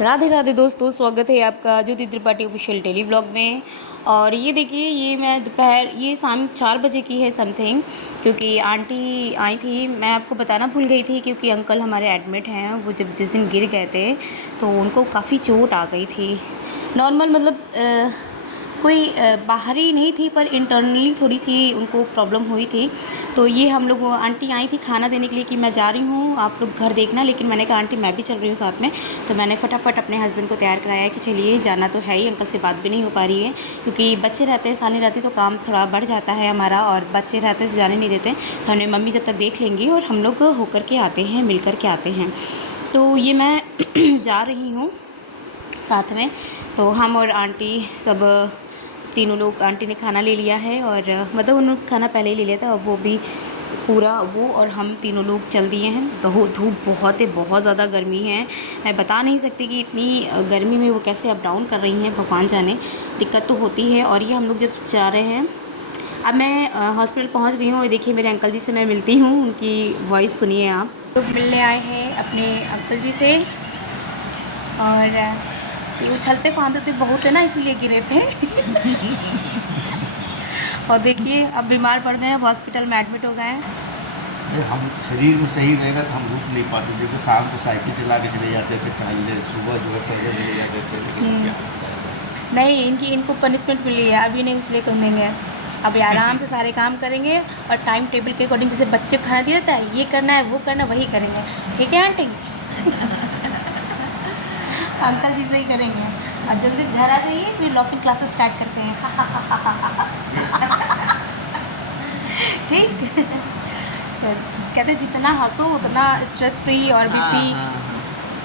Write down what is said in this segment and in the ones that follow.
राधे राधे दोस्तों, स्वागत है आपका ज्योति त्रिपाठी ऑफिशियल डेली व्लॉग में। और ये देखिए, ये मैं दोपहर ये शाम 4 बजे की है समथिंग, क्योंकि आंटी आई थी। मैं आपको बताना भूल गई थी क्योंकि अंकल हमारे एडमिट हैं। वो जब जिस दिन गिर गए थे तो उनको काफ़ी चोट आ गई थी। नॉर्मल मतलब कोई बाहरी नहीं थी, पर इंटरनली थोड़ी सी उनको प्रॉब्लम हुई थी। तो ये हम लोग आंटी आई थी खाना देने के लिए कि मैं जा रही हूँ, आप लोग घर देखना। लेकिन मैंने कहा आंटी मैं भी चल रही हूँ साथ में। तो मैंने फटाफट अपने हस्बैंड को तैयार कराया कि चलिए जाना तो है ही। अंकल से बात भी नहीं हो पा रही है क्योंकि बच्चे रहते हैं, साले रहते तो काम थोड़ा बढ़ जाता है हमारा, और बच्चे रहते तो जाने नहीं देते। तो हमने मम्मी जब तक देख लेंगी और हम लोग होकर के आते हैं, मिल कर के आते हैं। तो ये मैं जा रही हूँ साथ में। तो हम और आंटी सब तीनों लोग, आंटी ने खाना ले लिया है और मतलब उन्होंने खाना पहले ही ले लिया था। अब वो भी पूरा वो और हम तीनों लोग चल दिए हैं। बहुत धूप बहुत है, बहुत ज़्यादा गर्मी है। मैं बता नहीं सकती कि इतनी गर्मी में वो कैसे अप डाउन कर रही हैं, भगवान जाने। दिक्कत तो होती है। और ये हम लोग जब जा रहे हैं, अब मैं हॉस्पिटल पहुंच गई हूँ। और देखिए मेरे अंकल जी से मैं मिलती हूँ, उनकी वॉइस सुनिए आप। तो मिलने आए हैं अपने अंकल जी से। और ये उछलते फांदते बहुत है ना, इसीलिए गिरे थे। और देखिए अब बीमार पड़ गए हैं, अब हॉस्पिटल में एडमिट हो गए हैं। हम शरीर में सही रहेगा तो हम रुक नहीं पाते। देखो शाम को साइकिल चला के चले जाते थे टहलने, सुबह जो है टहलने चले जाते थे, लेकिन क्या होता है। नहीं, इनको पनिशमेंट मिली है, अभी नहीं उछले कर देंगे। अभी आराम से सारे काम करेंगे और टाइम टेबल के अकॉर्डिंग, जैसे बच्चे को खाना दिया जाता है, ये करना है वो करना, वही करेंगे। ठीक है आंटी? अंकल जी वही करेंगे। अब जल्दी से घर आ जाइए, फिर लॉफिंग क्लासेस स्टार्ट करते हैं। ठीक। तो कहते हैं जितना हंसो उतना स्ट्रेस फ्री और बीपी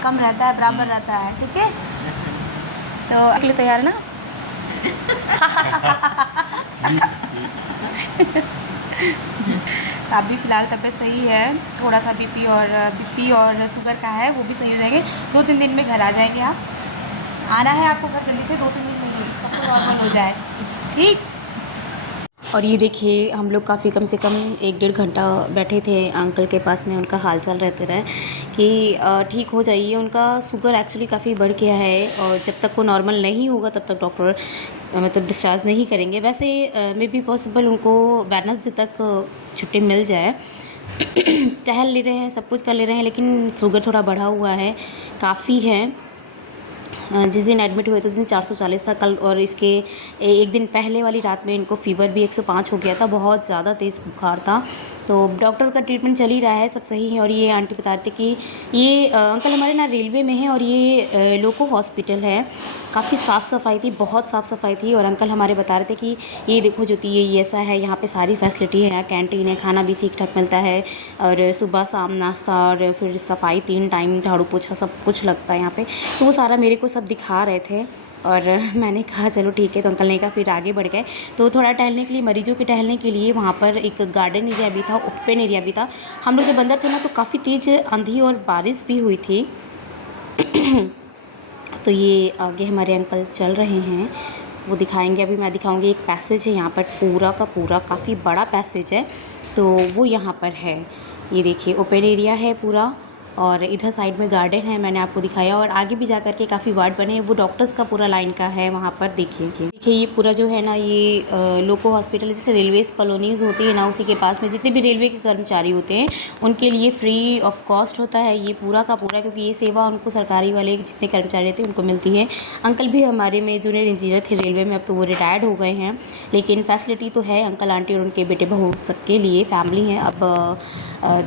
कम रहता है, बराबर रहता है। ठीक है, तो अगले तैयार है ना? तो अभी फ़िलहाल तबीयत सही है, थोड़ा सा बीपी और शुगर का है, वो भी सही हो जाएंगे। 2-3 दिन में घर आ जाएंगे। आप आना है आपको घर जल्दी से, 2-3 दिन में ही सब कुछ नॉर्मल हो जाए। ठीक। और ये देखिए हम लोग काफ़ी कम से कम 1-1.5 घंटा बैठे थे अंकल के पास में, उनका हालचाल रहते रहे कि ठीक हो जाइए। उनका शुगर एक्चुअली काफ़ी बढ़ गया है और जब तक वो नॉर्मल नहीं होगा तब तक डॉक्टर मतलब डिस्चार्ज नहीं करेंगे। वैसे मे बी पॉसिबल उनको वेडनेसडे तक छुट्टी मिल जाए। टहल ले रहे हैं, सब कुछ कर ले रहे हैं, लेकिन शुगर थोड़ा बढ़ा हुआ है, काफ़ी है। जिस दिन एडमिट हुए थे उस दिन 440 था कल, और इसके एक दिन पहले वाली रात में इनको फ़ीवर भी 105 हो गया था, बहुत ज़्यादा तेज़ बुखार था। तो डॉक्टर का ट्रीटमेंट चल ही रहा है, सब सही है। और ये आंटी बता रहे थे कि ये अंकल हमारे ना रेलवे में है और ये लोको हॉस्पिटल है। काफ़ी साफ़ सफाई थी, बहुत साफ़ सफाई थी। और अंकल हमारे बता रहे थे कि ये देखो ज्योति, ये ऐसा है, यहाँ पे सारी फैसिलिटी है, कैंटीन है, खाना भी ठीक ठाक मिलता है, और सुबह शाम नाश्ता, और फिर सफाई 3 टाइम, झाड़ू पोछा सब कुछ लगता है यहाँ पे। तो वो सारा मेरे को सब दिखा रहे थे और मैंने कहा चलो ठीक है। तो अंकल ने कहा, फिर आगे बढ़ गए। तो थोड़ा टहलने के लिए, मरीजों के टहलने के लिए वहाँ पर एक गार्डन एरिया भी था, ओपन एरिया भी था। हम लोग जब अंदर थे ना तो काफ़ी तेज़ आंधी और बारिश भी हुई थी। तो ये आगे हमारे अंकल चल रहे हैं, वो दिखाएंगे। अभी मैं दिखाऊंगी, एक पैसेज है यहाँ पर पूरा का पूरा, काफ़ी बड़ा पैसेज है, तो वो यहाँ पर है। ये देखिए ओपन एरिया है पूरा, और इधर साइड में गार्डन है, मैंने आपको दिखाया। और आगे भी जा कर के काफ़ी वार्ड बने हैं, वो डॉक्टर्स का पूरा लाइन का है वहाँ पर। देखिए ये पूरा जो है ना, ये लोको हॉस्पिटल, जैसे रेलवेज़ कॉलोनीज़ होती है ना, उसी के पास में जितने भी रेलवे के कर्मचारी होते हैं उनके लिए फ्री ऑफ कॉस्ट होता है ये पूरा का पूरा, क्योंकि ये सेवा उनको सरकारी वाले जितने कर्मचारी थे उनको मिलती है। अंकल भी हमारे में जूनियर इंजीनियर थे रेलवे में, अब तो वो रिटायर्ड हो गए हैं, लेकिन फैसिलिटी तो है अंकल आंटी और उनके बेटे बहू सबके लिए, फैमिली है अब।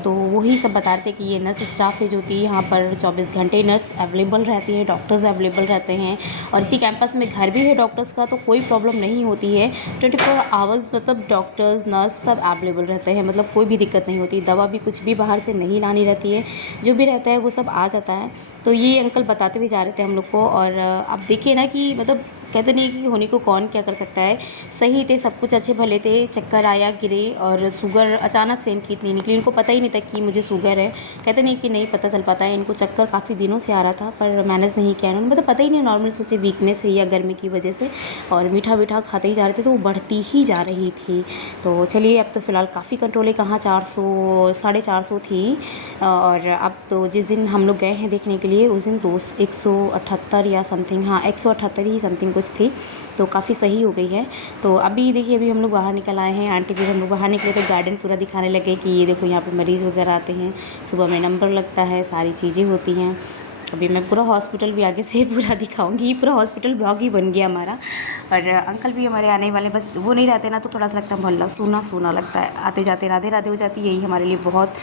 तो वही सब बता रहे थे कि ये नर्स स्टाफ है जो थी यहाँ पर 24 घंटे नर्स अवेलेबल रहती है, डॉक्टर्स अवेलेबल रहते हैं। और इसी कैंपस में घर भी है डॉक्टर्स का, तो कोई प्रॉब्लम नहीं होती है। 24 आवर्स मतलब डॉक्टर्स नर्स सब अवेलेबल रहते हैं, मतलब कोई भी दिक्कत नहीं होती। दवा भी कुछ भी बाहर से नहीं लानी रहती है, जो भी रहता है वो सब आ जाता है। तो ये अंकल बताते भी जा रहे थे हम लोग को। और आप देखिए ना कि मतलब कहते नहीं कि होने को कौन क्या कर सकता है। सही थे, सब कुछ अच्छे भले थे, चक्कर आया, गिरे, और शुगर अचानक से इनकी इतनी निकली। इनको पता ही नहीं था कि मुझे शुगर है, कहते नहीं कि नहीं पता चल पाता है। इनको चक्कर काफ़ी दिनों से आ रहा था पर मैनेज नहीं किया इन्होंने, मतलब पता ही नहीं, नॉर्मल सोचे वीकनेस है या गर्मी की वजह से। और मीठा मीठा खाते ही जा रहे थे तो वो बढ़ती ही जा रही थी। तो चलिए अब तो फ़िलहाल काफ़ी कंट्रोल है, कहाँ 400 450 थी। और अब तो जिस दिन हम लोग गए हैं देखने के लिए लिए उस दिन 178 या समथिंग, हाँ 178 ही समथिंग कुछ थी, तो काफ़ी सही हो गई है। तो अभी देखिए अभी हम लोग बाहर निकल आए हैं, आंटी फिर हम लोग बाहर निकले तो गार्डन पूरा दिखाने लगे कि ये देखो यहाँ पे मरीज़ वगैरह आते हैं, सुबह में नंबर लगता है, सारी चीज़ें होती हैं। अभी मैं पूरा हॉस्पिटल भी आगे से पूरा दिखाऊंगी, ये पूरा हॉस्पिटल ब्लॉग ही बन गया हमारा। और अंकल भी हमारे आने वाले, बस वो नहीं रहते ना तो थोड़ा सा लगता है मोहल्ला सूना सूना लगता है, आते जाते राधे राधे हो जाती है। यही हमारे लिए बहुत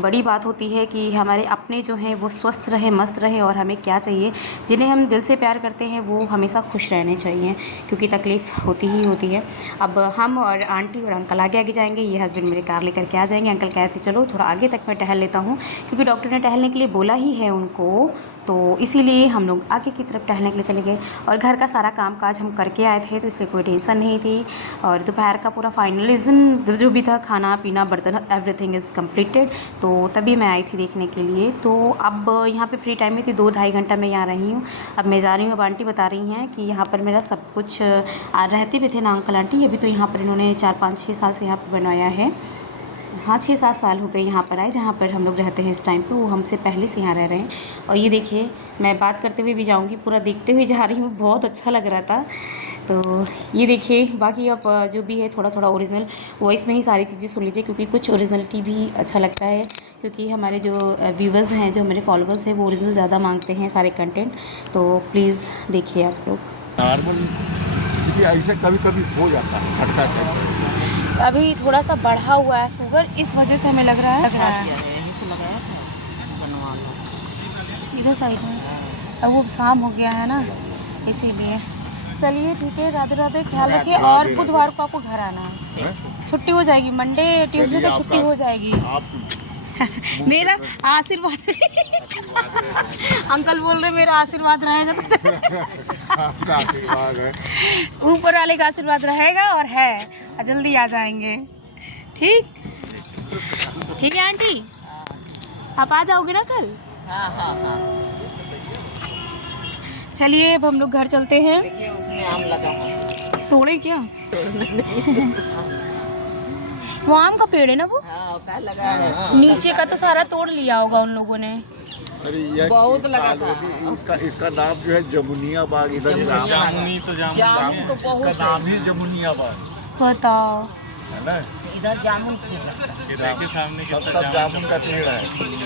बड़ी बात होती है कि हमारे अपने जो हैं वो स्वस्थ रहें, मस्त रहें, और हमें क्या चाहिए, जिन्हें हम दिल से प्यार करते हैं वो हमेशा खुश रहने चाहिए, क्योंकि तकलीफ़ होती ही होती है। अब हम और आंटी और अंकल आगे आगे जाएंगे, ये हस्बैंड मेरे कार लेकर के आ जाएंगे। अंकल कहते चलो थोड़ा आगे तक मैं टहल लेता हूँ, क्योंकि डॉक्टर ने टहलने के लिए बोला ही है उनको, तो इसीलिए हम लोग आगे की तरफ टहलने के लिए चले गए। और घर का सारा काम काज हम करके आए थे, तो इसलिए कोई टेंशन नहीं थी। और दोपहर का पूरा फाइनलिज्म जो भी था, खाना पीना बर्तन एवरीथिंग इज़ कम्प्लीटेड, तो तभी मैं आई थी देखने के लिए। तो अब यहाँ पे फ्री टाइम में थी, 2-2.5 घंटा मैं यहाँ रही हूँ। अब मैं जा रही हूँ, अब आंटी बता रही हैं कि यहाँ पर मेरा सब कुछ रहते भी थे ना अंकल आंटी, अभी तो यहाँ पर इन्होंने 4-5-6 साल से यहाँ पर बनवाया है। हाँ 6-7 साल हो गए यहाँ पर आए, जहाँ पर हम लोग रहते हैं इस टाइम पे, वो हमसे पहले से यहाँ रह रहे हैं। और ये देखिए मैं बात करते हुए भी जाऊँगी, पूरा देखते हुए जा रही हूँ, बहुत अच्छा लग रहा था। तो ये देखिए, बाकी आप जो भी है थोड़ा थोड़ा ओरिजिनल वॉइस में ही सारी चीज़ें सुन लीजिए, क्योंकि कुछ ओरिजिनलिटी भी अच्छा लगता है, क्योंकि हमारे जो व्यूवर्स हैं, जो हमारे फॉलोअर्स हैं, वो ओरिजिनल ज़्यादा मांगते हैं सारे कंटेंट। तो प्लीज़ देखिए आप लोग। नॉर्मल ऐसे कभी कभी हो जाता है, हटका है। अभी थोड़ा सा बढ़ा हुआ है शुगर, इस वजह से हमें लग रहा है इधर साइड में, अब वो शाम हो गया है ना इसीलिए। चलिए ठीक है, राधे राधे, ख्याल रखिए। और बुधवार को आपको घर आना है, छुट्टी हो जाएगी, मंडे ट्यूसडे तक छुट्टी हो जाएगी। मेरा आशीर्वाद अंकल बोल रहे मेरा आशीर्वाद रहेगा, तो ऊपर वाले का आशीर्वाद रहेगा और है, जल्दी आ जाएंगे। ठीक ठीक है आंटी, आप आ जाओगे ना कल? हाँ। चलिए अब हम लोग घर चलते हैं। देखिए उसमें आम लगा है, तोड़े क्या? वो आम का पेड़ है ना वो? हाँ, लगा है। नीचे का तो सारा तोड़ लिया होगा उन लोगों ने। अरे ये बहुत लगा था। इसका नाम जो है जमुनिया बाग, इधर जामुनी तो इसका नाम ही जमुनिया बाग। बताओ, है ना? इधर जामुन के सामने सब जामुन का पेड़ है,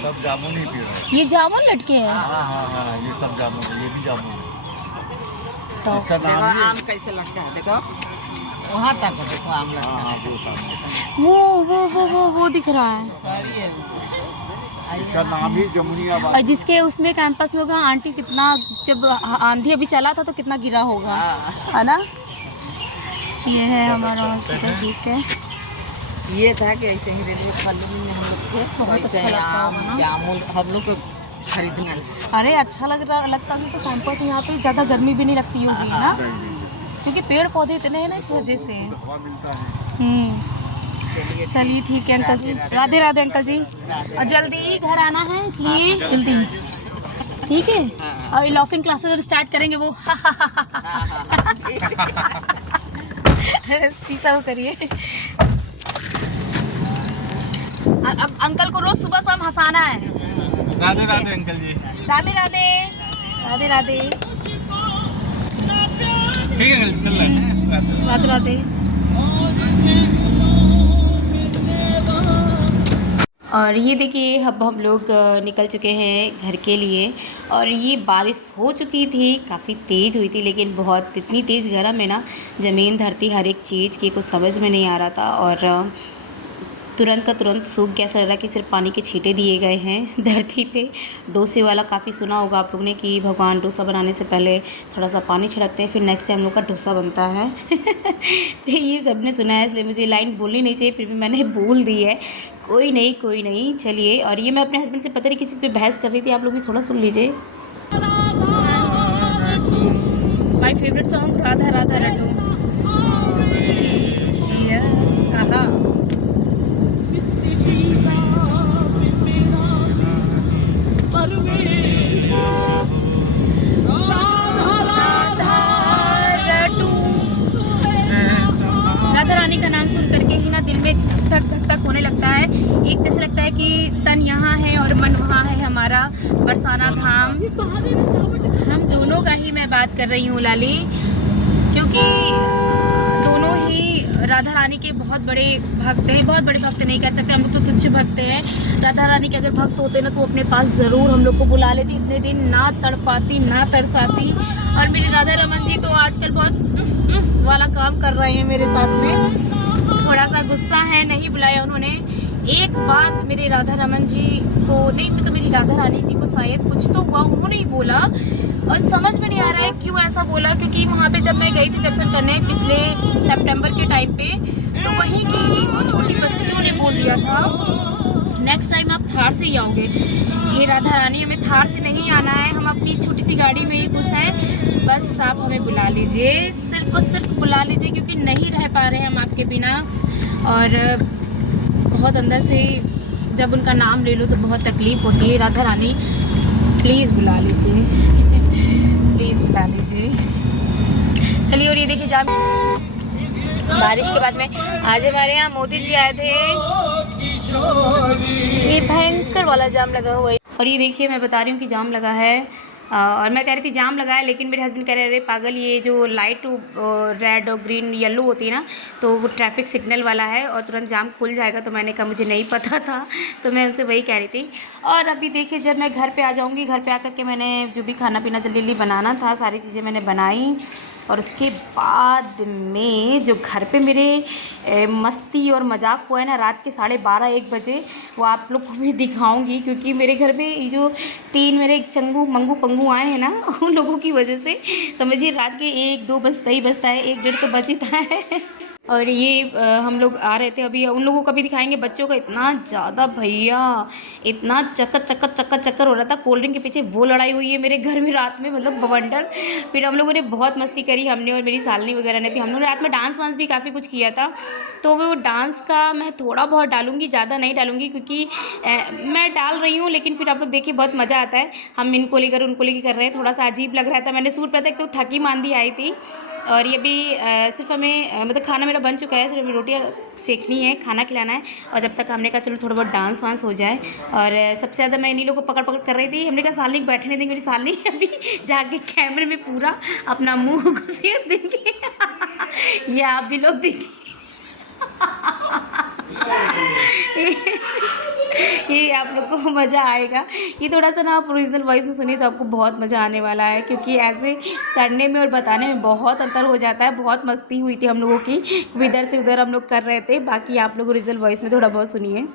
सब जामुन ही पेड़ है। ये जामुन लटके हैं? हाँ, ये सब जामुन है, ये भी जामुन है। तो इसका नाम आम कैसे लगता है, देखो वहाँ तक देखो आम लगता है। वो दिख रहा है, इसका नाम ही जमुनिया बाग। और जिसके उसमें कैंपस में होगा आंटी, कितना जब आंधी अभी चला था तो कितना गिरा होगा, है ना? ये है हमारा हॉस्पिटल, ठीक है। ये था कि ऐसे ही रेलवे कॉलोनी में हम लोग थे, बहुत ऐसे अच्छा लगता आम होगा ना? जामुन हम लोग को खरीदना। अरे अच्छा लगता है, तो कैंपस यहाँ पे ज़्यादा गर्मी भी नहीं लगती होगी ना, क्योंकि पेड़ पौधे इतने हैं ना, इस वजह से। हवा मिलता है। चलिए ठीक है अंकल जी, राधे राधे अंकल जी, और जल्दी ही घर आना है, इसलिए जल्दी, ठीक है। और लाफिंग क्लासेस अब स्टार्ट करेंगे, वो शीशा को करिए। अब अंकल को रोज सुबह शाम हंसाना है। राधे राधे अंकल जी। राधे राधे, राधे राधे, ठीक है, चल रहे हैं। राधे राधे। और ये देखिए अब हम लोग निकल चुके हैं घर के लिए, और ये बारिश हो चुकी थी, काफ़ी तेज़ हुई थी, लेकिन बहुत इतनी तेज़ गर्म है ना, ज़मीन धरती हर एक चीज़ की कुछ समझ में नहीं आ रहा था। और तुरंत का तुरंत सूख गया, ऐसा लग रहा कि सिर्फ पानी के छींटे दिए गए हैं धरती पे। डोसे वाला काफ़ी सुना होगा आप लोगों ने कि भगवान डोसा बनाने से पहले थोड़ा सा पानी छिड़कते हैं, फिर नेक्स्ट टाइम लोग का डोसा बनता है। तो ये सब ने सुना है, इसलिए मुझे लाइन बोलनी नहीं चाहिए, फिर भी मैंने बोल दी है। कोई नहीं, चलिए। और ये मैं अपने हस्बैंड से पता नहीं किस चीज़ पे बहस कर रही थी, आप लोग भी थोड़ा सुन लीजिए। My favourite song Radha Radha laddu. Radha Rani का नाम सुन करके ही ना दिल में धक धक होने लगता है। एक जैसे लगता है कि तन यहाँ है और मन वहाँ है हमारा, बरसाना धाम। हम दोनों का ही मैं बात कर रही हूँ लाली, क्योंकि दोनों ही राधा रानी के बहुत बड़े भक्त हैं। बहुत बड़े भक्त नहीं कह सकते, हम लोग तो तुच्छ भक्त हैं। राधा रानी के अगर भक्त होते ना तो अपने पास ज़रूर हम लोग को बुला लेती। इतने दिन ना तड़पाती ना तरसाती। और मेरे राधा रमन जी तो आजकल बहुत वाला काम कर रहे हैं मेरे साथ में। थोड़ा सा गुस्सा है, नहीं बुलाया उन्होंने। एक बात मेरे राधा रमन जी को नहीं, मतलब मेरी राधा रानी जी को शायद कुछ तो हुआ, उन्होंने ही बोला और समझ में नहीं आ रहा है क्यों ऐसा बोला। क्योंकि वहाँ पे जब मैं गई थी दर्शन करने पिछले सितंबर के टाइम पे, तो वहीं की 2 छोटी बच्चियों ने बोल दिया था नेक्स्ट टाइम आप थार से ही आओगे। हे राधा रानी, हमें थार से नहीं आना है, हम अपनी छोटी सी गाड़ी में ही खुश हैं। बस आप हमें बुला लीजिए, सिर्फ और सिर्फ बुला लीजिए, क्योंकि नहीं रह पा रहे हैं हम आपके बिना। और बहुत अंदर से जब उनका नाम ले लो तो बहुत तकलीफ़ होती है। राधा रानी प्लीज़ बुला लीजिए प्लीज़ बुला लीजिए। चलिए, और ये देखिए जाम बारिश के बाद में आज हमारे यहाँ मोदी जी आए थे। ये भयंकर वाला जाम लगा हुआ है। और ये देखिए मैं बता रही हूँ कि जाम लगा है। और मैं कह रही थी जाम लगा है, लेकिन मेरे हस्बैंड कह रहे अरे पागल, ये जो लाइट रेड और ग्रीन येलो होती है ना, तो वो ट्रैफिक सिग्नल वाला है और तुरंत जाम खुल जाएगा। तो मैंने कहा मुझे नहीं पता था, तो मैं उनसे वही कह रही थी। और अभी देखिए जब मैं घर पे आ जाऊँगी, घर पे आकर के मैंने जो भी खाना पीना जल्दी जल्दी बनाना था सारी चीज़ें मैंने बनाई। और उसके बाद में जो घर पे मेरे मस्ती और मजाक हुआ है ना रात के 12:30-1 बजे, वो आप लोग को भी दिखाऊंगी। क्योंकि मेरे घर में ये जो 3 मेरे चंगू मंगू पंगू आए हैं ना, उन लोगों की वजह से समझिए रात के 1-2 बजता ही बजता है, 1-1:30 तो बजता है। और ये हम लोग आ रहे थे अभी, उन लोगों का भी दिखाएंगे। बच्चों का इतना ज़्यादा भैया, इतना चक्कर हो रहा था कोल्ड ड्रिंक के पीछे। वो लड़ाई हुई है मेरे घर में रात में, मतलब बवंडर। फिर हम लोगों ने बहुत मस्ती करी, हमने और मेरी सालनी वगैरह ने भी। हम लोगों ने रात में डांस वांस भी काफ़ी कुछ किया था। तो वो डांस का मैं थोड़ा बहुत डालूँगी, ज़्यादा नहीं डालूँगी, क्योंकि मैं डाल रही हूँ लेकिन फिर आप लोग देखिए बहुत मज़ा आता है। हम इनको लेकर उनको लेकर कर रहे हैं, थोड़ा सा अजीब लग रहा था। मैंने सूट पहना था, एक तो थकी मांदी आई थी। और ये भी सिर्फ हमें मतलब खाना मेरा बन चुका है, सिर्फ अभी रोटियाँ सेकनी है, खाना खिलाना है। और जब तक हमने कहा चलो थोड़ा बहुत डांस वांस हो जाए। और सबसे ज़्यादा मैं इन्हीं लोगों को पकड़ कर रही थी। हमने कहा सालनी बैठने देंगे, मेरी सालनी अभी जाके कैमरे में पूरा अपना मुँह घुसेड़ देंगे। ये आप भी लोग देखिए। ये आप लोग को मज़ा आएगा। ये थोड़ा सा ना आप ओरिजिनल वॉइस में सुनिए तो आपको बहुत मज़ा आने वाला है, क्योंकि ऐसे करने में और बताने में बहुत अंतर हो जाता है। बहुत मस्ती हुई थी हम लोगों की, इधर से उधर हम लोग कर रहे थे। बाकी आप लोग ओरिजिनल वॉइस में थोड़ा बहुत सुनिए।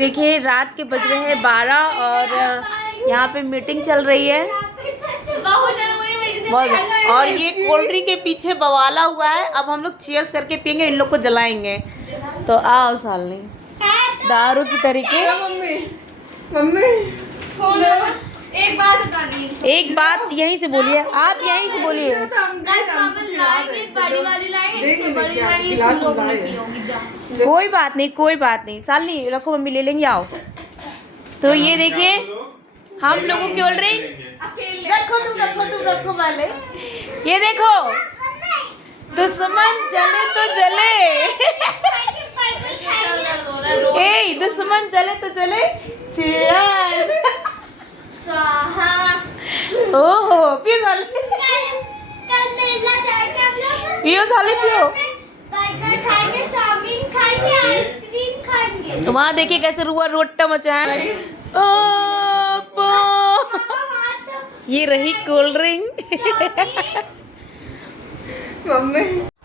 देखिए रात के बज रहे हैं 12 और यहाँ पे मीटिंग चल रही है। बहुत। और ये कोल्ड ड्रिंक के पीछे बवाला हुआ है। अब हम लोग चीयर्स करके पियेंगे, इन लोग को जलाएंगे। तो आओ सालनी, दारू की तरीके। एक बात बतानी, एक बात यहीं से बोलिए, आप यहीं से बोलिए। कल पापा लाएंगे, बड़ी वाली लाएंगे, इससे बड़ी लाएंगे, तुम लोग नहीं पियोगी, जाओ। कोई बात नहीं, कोई बात नहीं। सालनी रखो, मम्मी ले लेंगे, आओ। तो ये देखिए हम लोगों की कोल्ड ड्रिंक, रखो वाले। ये देखो, दुश्मन जले तो जले। ए दुश्मन जले तो जले, चीयर्स। स्वाहा। ओहो, पियो साली, कल मेला जाएंगे हम लोग, पियो साली, पियो। बर्गर खाएंगे, चाउमीन खाएंगे, आइसक्रीम खाएंगे। तो वहाँ देखिए कैसे रुआ रोटा मचा है। ये रही कोल्ड ड्रिंक।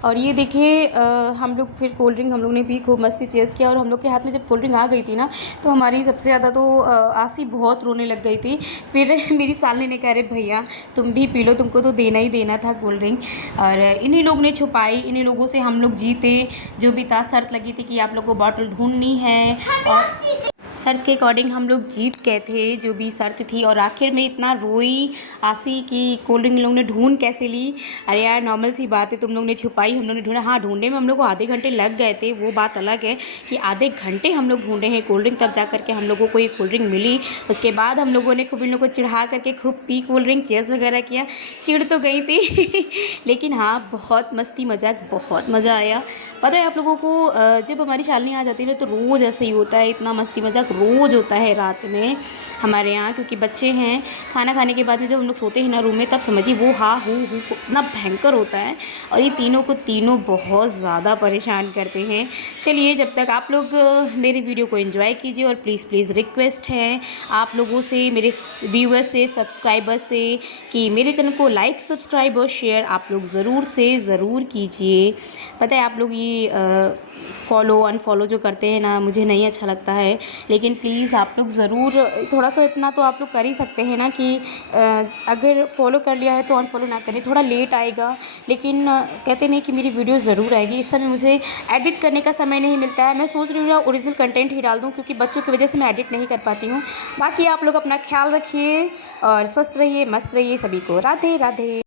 और ये देखिए हम लोग फिर कोल्ड ड्रिंक हम लोग ने पी, खूब मस्ती चेयर्स किया। और हम लोग के हाथ में जब कोल्ड ड्रिंक आ गई थी ना, तो हमारी सबसे ज़्यादा तो आसी बहुत रोने लग गई थी। फिर मेरी सालनी ने कह रहे भैया तुम भी पी लो, तुमको तो देना ही देना था कोल्ड ड्रिंक। और इन्हीं लोग ने छुपाई, इन्हीं लोगों से हम लोग जीते। जो भी था, शर्त लगी थी कि आप लोग को बॉटल ढूंढनी है, और शर्त के अकॉर्डिंग हम लोग जीत गए थे, जो भी शर्त थी। और आखिर में इतना रोई आसी कि कोल्ड ड्रिंक लोग ने ढूंढ कैसे ली। अरे यार नॉर्मल सी बात है, तुम लोग ने छुपाई, हम लोग ने ढूंढा। हाँ, ढूंढने में हम लोग को आधे घंटे लग गए थे, वो बात अलग है कि आधे घंटे हम लोग ढूंढे हैं कोल्ड ड्रिंक, तब जा करके हम लोगों को ये कोल्ड ड्रिंक मिली। उसके बाद हम लोगों ने खूब इन लोगों को चिढ़ा करके खूब पी कोल्ड ड्रिंक, चेयर्स वगैरह किया। चिढ़ तो गई थी लेकिन हाँ, बहुत मस्ती मजाक, बहुत मज़ा आया। पता है आप लोगों को, जब हमारी शालिनी आ जाती है ना, तो रोज़ ऐसे ही होता है, इतना मस्ती मजाक रोज़ होता है रात में हमारे यहाँ। क्योंकि बच्चे हैं, खाना खाने के बाद में जब हम लोग सोते हैं ना रूम में, तब समझिए वो हाँ हू इतना भयंकर होता है। और ये तीनों को तीनों बहुत ज़्यादा परेशान करते हैं। चलिए, जब तक आप लोग मेरे वीडियो को एंजॉय कीजिए। और प्लीज़ रिक्वेस्ट है आप लोगों से, मेरे व्यूअर्स से, सब्सक्राइबर्स से, कि मेरे चैनल को लाइक, सब्सक्राइब और शेयर आप लोग ज़रूर कीजिए। पता है आप लोग ये फॉलो अनफॉलो जो करते हैं ना, मुझे नहीं अच्छा लगता है। लेकिन प्लीज़ आप लोग ज़रूर थोड़ा सा इतना तो आप लोग कर ही सकते हैं ना, कि अगर फॉलो कर लिया है तो अनफॉलो ना करें। थोड़ा लेट आएगा, लेकिन कहते नहीं कि मेरी वीडियो ज़रूर आएगी। इस समय मुझे एडिट करने का समय नहीं मिलता है। मैं सोच रही हूँ ओरिजिनल कंटेंट ही डाल दूँ, क्योंकि बच्चों की वजह से मैं एडिट नहीं कर पाती हूँ। बाकी आप लोग अपना ख्याल रखिए और स्वस्थ रहिए, मस्त रहिए। सभी को राधे राधे।